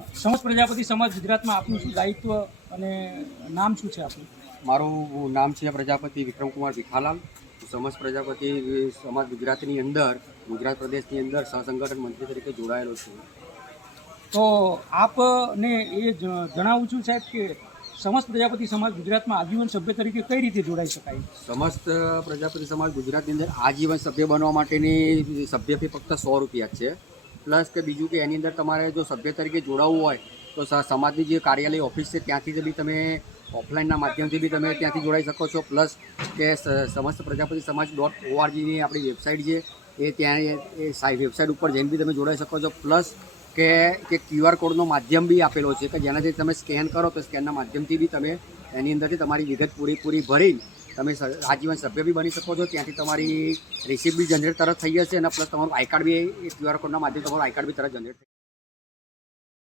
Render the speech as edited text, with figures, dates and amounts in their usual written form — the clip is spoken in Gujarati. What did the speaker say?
સમસ્ત પ્રજાપતિ સમાજ ગુજરાતમાં આપનું શું દાયિત્વ અને નામ શું છે આપનું? મારું નામ છે પ્રજાપતિ વિક્રમકુમાર ભીખાલાલ. હું સમસ્ત પ્રજાપતિ સમાજ ગુજરાતની અંદર ગુજરાત પ્રદેશની અંદર સહસંગઠન મંત્રી તરીકે જોડાયેલો છું. તો આપને એ જણાવું છું સાહેબ કે સમસ્ત પ્રજાપતિ સમાજ ગુજરાતમાં આજીવન સભ્ય તરીકે કઈ રીતે જોડાઈ શકાય? સમસ્ત પ્રજાપતિ સમાજ ગુજરાતની અંદર આજીવન સભ્ય બનવા માટેની સભ્ય ફી ફક્ત 100 રૂપિયા છે. પ્લસ કે બીજું કે એની અંદર તમારે જો સભ્ય તરીકે જોડાવવું હોય તો સમાજની જે કાર્યાલય ઓફિસ છે ત્યાંથી બી તમે ઓફલાઈનના માધ્યમથી બી તમે ત્યાંથી જોડાઈ શકો છો. પ્લસ કે સમસ્ત પ્રજાપતિ સમાજ .orgની આપણી વેબસાઇટ છે એ ત્યાં એ વેબસાઇટ ઉપર જઈને બી તમે જોડાઈ શકો છો. પ્લસ કે QR કોડનો માધ્યમ બી આપેલો છે કે જેનાથી તમે સ્કેન કરો તો સ્કેનના માધ્યમથી બી તમે એની અંદરથી તમારી વિગત પૂરી ભરી તમે આજીવન સભ્ય બી બની શકો છો. ત્યાંથી તમારી રિસિપ્ટ બી જનરેટ તરત થઈ જશે અને પ્લસ તમારું I card B A QR કોડના માધ્યમથી તમારું આઈ કાર્ડ બી તરત જનરેટ થઈ